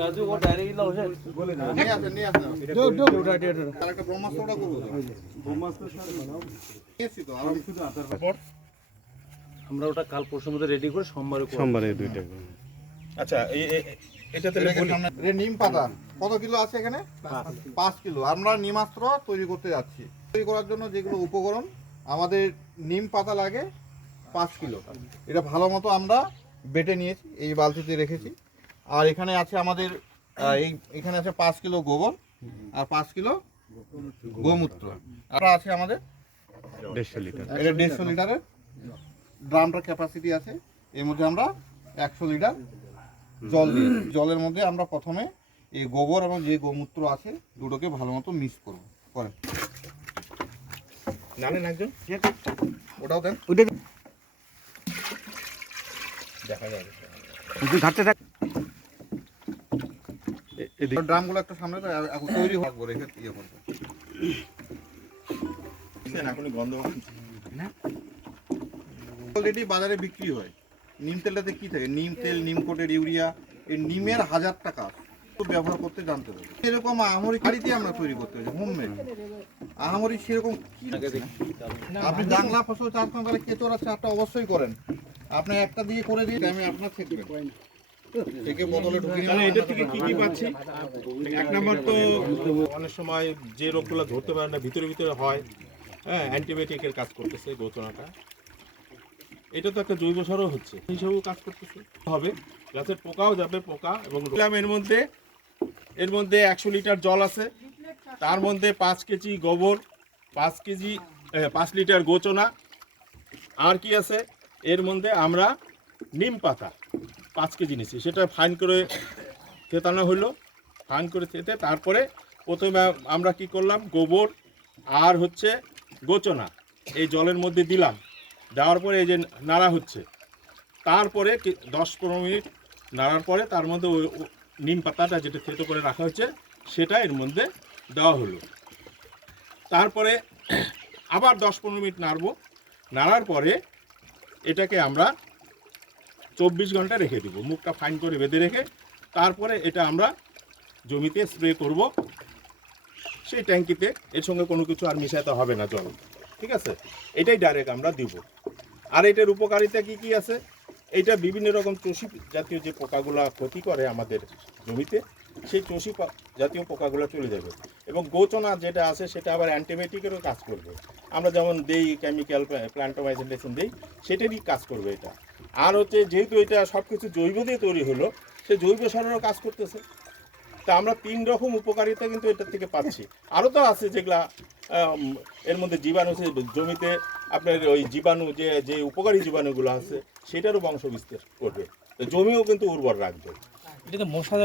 রাজু ও direct লাও আছে নিয়ে আসেন আরেকটা ব্রহ্মাস্ত্রটা করব ব্রহ্মাস্ত্রের সাথে বানাও নিয়েছি তো আর শুধু আতার আমরা ওটা কাল পরশুর মধ্যে রেডি করে সোমবারে দুইটা। আচ্ছা এটাতে নিম পাতা কত কিলো আছে এখানে? 5 কিলো। আমরা নিমাস্ত্র তৈরি করতে যাচ্ছি। তৈরি করার জন্য যেগুলো উপকরণ আমাদের নিম পাতা লাগে 5 কিলো। এটা ভালো মতো আমরা বেটে নিয়েছি, এই বালতিতে রেখেছি। আর এখানে আছে আমাদের এখানে আছে 5 কিলো গোবর আর 5 কিলো গোমূত্র। আর আছে আমাদের 150 লিটার। এটা 150 লিটারের ড্রামটার ক্যাপাসিটি আছে। এর মধ্যে আমরা 100 লিটার জল দিই। জলের মধ্যে আমরা প্রথমে এই গোবর এবং যে গোমূত্র আছে দুটোকে ভালো মতো মিক্স করব। করেন জানেন একজন ওটাও দেন, দেখা যাবে ঘাটতে থাক। ড্রামগুলো একটা সামনে এখন তৈরি হওয়ার পরে রেখে ইয়ে করবো। এখনই গন্ধ অলরেডি বাজারে বিক্রি হয়। নিম তেলটাতে কি থাকে? নিম তেল, নিম কোটের ইউরিয়া, এই নিমের 1000 টাকা ব্যবহার করতে জানতে হবে। এরকম আহামরি বাড়িতে আমরা তৈরি করতে হবে হোমমেড। আহামরি সেরকম কি আপনি বাংলা ফসল চাষ করেন তাহলে কেঁচোর চাষটা অবশ্যই করেন। আপনি একটা দিয়ে করে দিয়ে আমি আপনার থেকে বোতলে ঢুকিয়ে তাহলে এটা থেকে কি কি পাচ্ছি? এক নম্বর তো অনেক সময় যে রোগগুলো ধরতে পারে না ভিতরে ভিতরে হয়, হ্যাঁ, অ্যান্টিবায়োটিকের কাজ করতেছে গোচনাটা। এটা তো একটা জৈব সারও হচ্ছে, হিসেবেও কাজ করতেছে হবে। গাছের পোকাও যাবে, পোকা এবং এর মধ্যে 100 লিটার জল আছে, তার মধ্যে 5 কেজি গোবর, 5 লিটার গোচনা, আর কি আছে এর মধ্যে আমরা নিম পাতা 5 কেজি নিচ্ছি। সেটা ফাইন করে থেতানো হলো, ফাইন করে থেতে তারপরে প্রথমে আমরা কি করলাম, গোবর আর হচ্ছে গোচনা এই জলের মধ্যে দিলাম। দেওয়ার পরে এই যে নাড়া হচ্ছে, তারপরে 10-15 মিনিট নাড়ার পরে তার মধ্যে ওই নিম পাতাটা যেটা থেতো করে রাখা হচ্ছে সেটা এর মধ্যে দেওয়া হলো। তারপরে আবার 10-15 মিনিট নাড়বো। নাড়ার পরে এটাকে আমরা 24 ঘন্টা রেখে দিব, মুখটা ফাইন করে বেঁধে রেখে। তারপরে এটা আমরা জমিতে স্প্রে করব সেই ট্যাঙ্কিতে। এর সঙ্গে কোনো কিছু আর মিশাতে হবে না জল, ঠিক আছে? এটাই ডাইরেক্ট আমরা দিব। আর এটার উপকারিতা কি কি আছে? এইটা বিভিন্ন রকম চষি জাতীয় যে পোকাগুলো ক্ষতি করে আমাদের জমিতে, সেই চষি জাতীয় পোকাগুলো চলে যাবে। এবং গোচনা যেটা আছে সেটা আবার অ্যান্টিবায়োটিকেরও কাজ করবে। আমরা যেমন দেই কেমিক্যাল প্ল্যান্টোমাইসিন দেই, সেটারই কাজ করবে এটা। আর হচ্ছে যেহেতু এটা সব কিছু জৈব দিয়ে তৈরি হলো, সে জৈব সারেরও কাজ করতেছে। তা আমরা 3 রকম উপকারিতা কিন্তু এটার থেকে পাচ্ছি। আরও তো আছে যেগুলা এর মধ্যে জীবাণু, জমিতে আপনার ওই জীবাণু যে উপকারী জীবাণুগুলো আছে সেটারও বংশ বিস্তার করবে, জমিও কিন্তু উর্বর রাখবে। এটা তো মশা